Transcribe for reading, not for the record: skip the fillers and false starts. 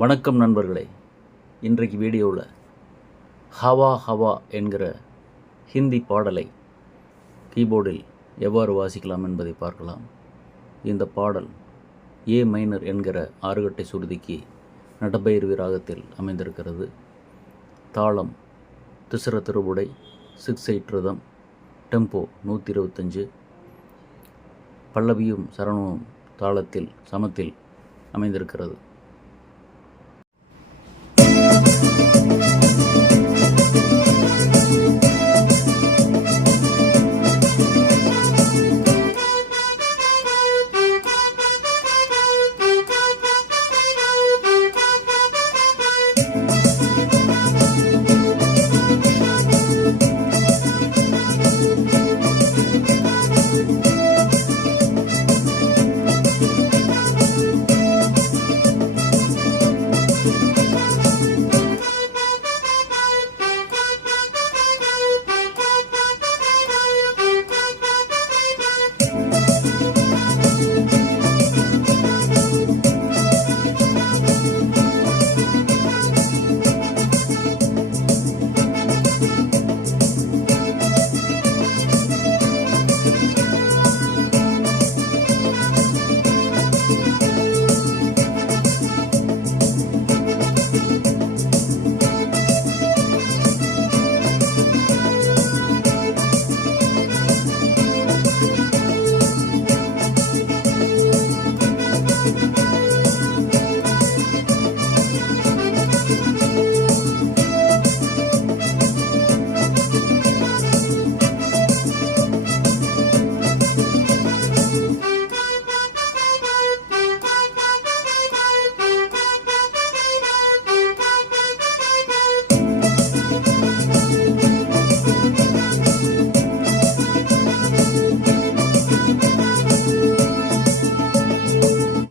வணக்கம் நண்பர்களே. இன்றைக்கு வீடியோவில் ஹவா ஹவா என்கிற ஹிந்தி பாடலை கீபோர்டில் எவ்வாறு வாசிக்கலாம் என்பதை பார்க்கலாம். இந்த பாடல் ஏ மைனர் என்கிற ஆறுகட்டை சுருதிக்கு நடபைரவி ராகத்தில் அமைந்திருக்கிறது. தாளம் திசர திருபுடை, 6/8 ரிதம், டெம்போ 125, பல்லவியும் சரணமும் தாளத்தில் சமத்தில் அமைந்திருக்கிறது.